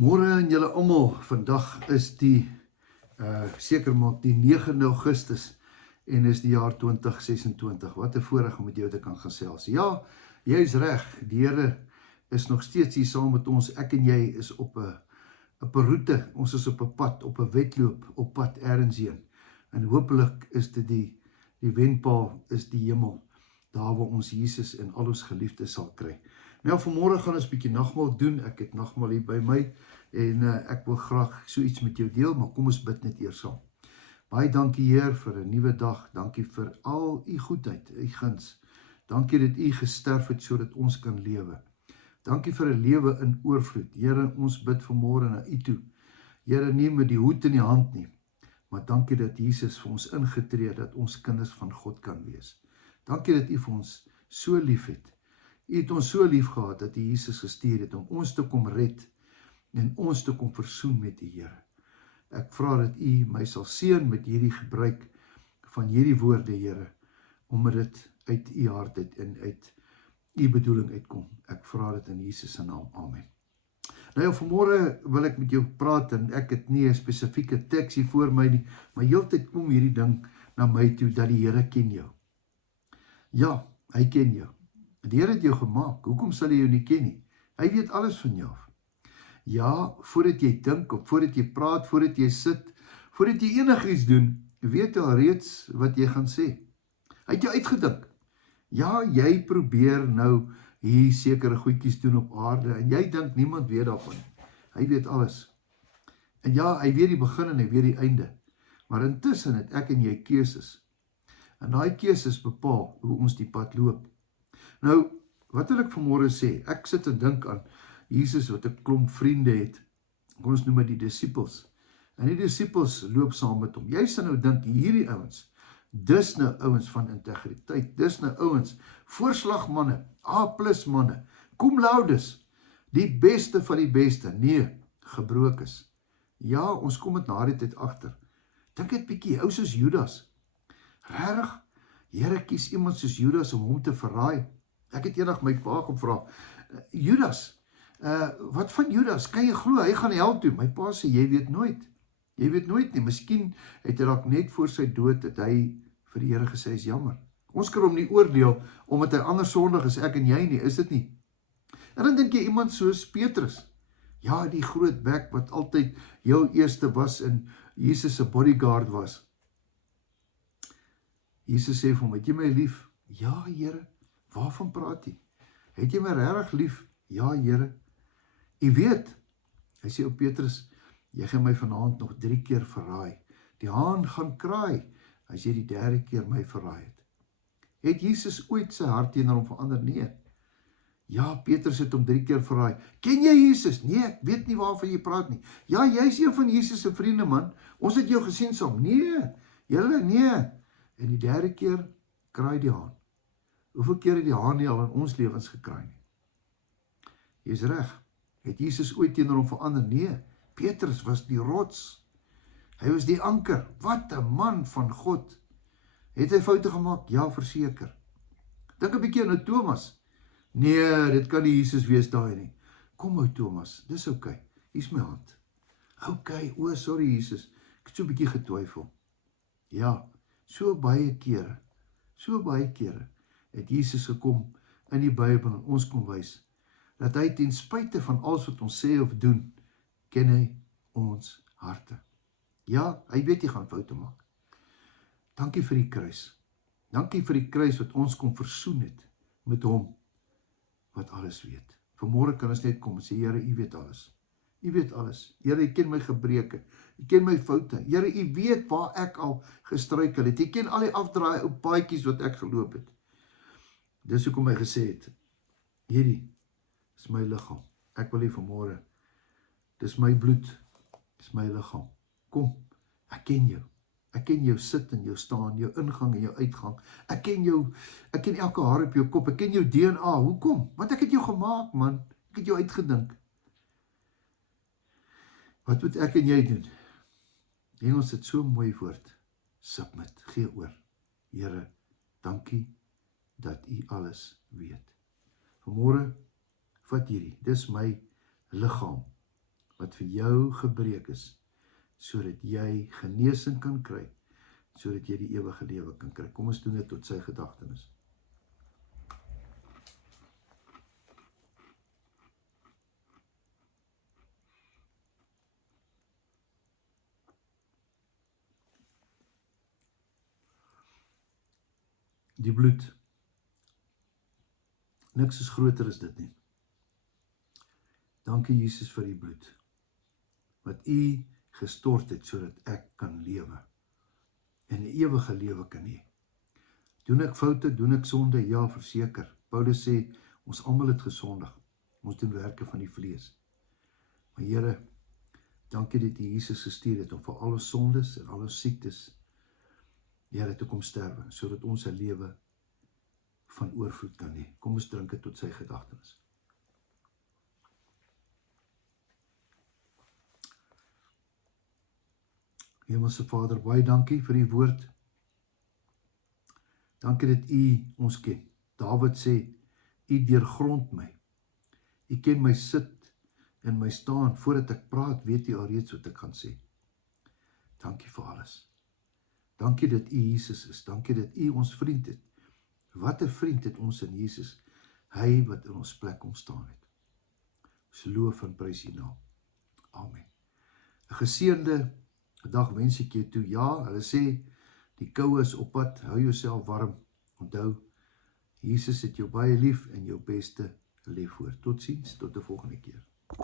Môre aan julle almal. Vandag is die seker maak die 9 Augustus en is die jaar 2026. Wat 'n voorreg om met jou te kan gesels. Ja, jy is reg. Die Here is nog steeds hier saam met ons. Ek en jy is op 'n roete. Ons is op 'n pad, op 'n wedloop, op pad ergens heen. En hopelik is dit die wenpaal is die hemel, daar waar ons Jesus en al ons geliefdes sal kry. Nou, vanmôre gaan ons 'n bietjie nagmaal doen. Ek het nagmaal hier by my en ek wil graag so iets met jou deel, maar kom ons bid net eers saam. Baie dankie Heer vir 'n nuwe dag. Dankie vir al u goedheid, u guns. Dankie dat u gesterf het sodat ons kan lewe. Dankie vir 'n lewe in oorvloed. Here, ons bid vanmôre na u toe. Here, nie met die hoed in die hand nie, maar dankie dat Jesus vir ons ingetree het, dat ons kinders van God kan wees. Dankie dat u vir ons so lief het. U het ons so lief gehad dat u Jesus gestuur het om ons te kom red en ons te kom versoen met die Here. Ek vra dat u my sal seën met hierdie gebruik van hierdie woorde, Here, omdat dit uit u hart uit en uit u bedoeling uitkom. Ek vra dit in Jesus se naam. Amen. Nou ja, vanmôre wil ek met jou praat en ek het nie 'n spesifieke teks hier voor my nie, maar heeltyd kom hierdie ding na my toe dat die Here ken jou. Ja, hy ken jou. Die Here het jou gemaak. Hoekom sal hy jou nie ken nie? Hy weet alles van jou. Ja, voordat jy dink, of voordat jy praat, voordat jy sit, voordat jy enigiets doen, weet hy al reeds wat jy gaan sê. Hy het jou uitgedink. Ja, jy probeer nou hier sekere goedjies doen op aarde, en jy dink niemand weet daarvan. Hy weet alles. En ja, hy weet die begin en hy weet die einde. Maar intussen het ek en jy keuses. En daai keuses bepaal hoe ons die pad loop. Nou, wat wil ek vanmôre sê? Ek sit en dink aan Jesus wat 'n klomp vriende het. Ons noem dit die disippels. En die disippels loop saam met hom. Jy sal nou dink, hierdie ouens, dis nou ouens van integriteit, dis nou ouens, voorslagmanne, A+ manne, cum laudes, die beste van die beste. Nee, gebrokes. Ja, ons kom met na die tyd agter. Dink net bietjie, ou soos Judas. Regtig? Here kies iemand soos Judas om hom te verraai. Ek het eendag my pa gevra, Judas, wat van Judas? Kan jy glo, hy gaan hel toe? My pa sê, jy weet nooit. Jy weet nooit nie. Miskien het hy dalk net voor sy dood dat hy vir die Here gesê is jammer. Ons kan hom nie oordeel omdat hy anders sondig is, ek en jy nie, is dit nie? En dan dink jy iemand soos Petrus. Ja, die groot bek wat altyd heel eerste was en Jesus se bodyguard was. Jesus sê vir hom, het jy my lief? Ja, Here. Waarvan praat jy? Het jy my regtig lief? Ja, Here. U weet, hy sê op Petrus, jy gaan my vanaand nog 3 keer verraai. Die haan gaan kraai, as jy die 3de keer my verraai het. Het Jesus ooit sy hart teenoor hom verander? Nee. Ja, Petrus het hom 3 keer verraai. Ken jy Jesus? Nee, ek weet nie waarvan jy praat nie. Ja, jy is een van Jesus se vriende, man. Ons het jou gesien saam. Nee, julle, nee. En die 3de keer kraai die haan. Hoeveel keer het die haan nie al in ons lewens gekraai nie? Jy is reg. Het Jesus ooit teenoor hom verander? Nee. Petrus was die rots. Hy was die anker. Wat 'n man van God. Het hy foute gemaak? Ja, verseker. Dink 'n bietjie aan Thomas. Nee, dit kan nie Jesus wees daai nie. Kom ou Thomas, dis oukei. Hier's my hand. Oukei, sorry Jesus. Ek het so 'n bietjie getwyfel. Ja, so baie kere het Jesus gekom in die Bybel en ons kom wys dat hy ten spyte van alles wat ons sê of doen, ken hy ons harte. Ja, hy weet jy gaan foute maak. Dankie vir die kruis. Dankie vir die kruis wat ons kom versoen het met hom wat alles weet. Vanmôre kan ons net kom en sê, Here, u weet alles. U weet alles. Here, u ken my gebreke. U ken my foute. Here, u weet waar ek al gestruikel het. U ken al die afdraai op paadjies wat ek geloop het. Dis hoekom hy gesê het, hierdie is my liggaam. Ek wil hê vanmôre, dis my bloed, dis my liggaam. Kom, ek ken jou. Ek ken jou sit en jou staan, jou ingang en jou uitgang. Ek ken elke haar op jou kop. Ek ken jou DNA. Hoekom? Want ek het jou gemaak, man. Ek het jou uitgedink. Wat moet ek en jy doen? Engels het so 'n mooi woord. Submit, gee oor. Here, dankie dat u alles weet. Vanmôre vat hierdie, dis my liggaam wat vir jou gebreek is, sodat jy genesing kan kry, sodat jy die ewige lewe kan kry. Kom ons doen dit tot sy gedagtenis. Die bloed. Niks is groter as dit nie. Dankie Jesus vir die bloed, wat u gestort het, sodat ek kan lewe, en die ewige lewe kan hê. Doen ek foute, doen ek sonde? Ja, verseker. Paulus sê, ons almal het gesondig, ons doen werke van die vlees. Maar Here, dankie dat u Jesus gestuur het, om vir al ons sondes en al ons siektes, Here, te kom sterwe, sodat ons 'n lewe van oorvloed kan hê. Kom ons drink dit tot sy gedagtenis. Hemelse Vader, baie dankie vir die woord. Dankie dat u ons ken. Dawid sê, u deurgrond my. U ken my sit en my staan. Voordat ek praat, weet u alreeds wat ek gaan sê. Dankie vir alles. Dankie dat u Jesus is. Dankie dat u ons vriend het. Wat 'n vriend het ons in Jesus. Hy wat in ons plek kom staan het. Ons loof en prys u naam. Amen. 'n Geseënde dag wens ek jou toe. Ja, hulle sê, die koue is op pad, hou jouself warm. Onthou, Jesus het jou baie lief en jou beste lê voor. Totsiens, tot 'n volgende keer.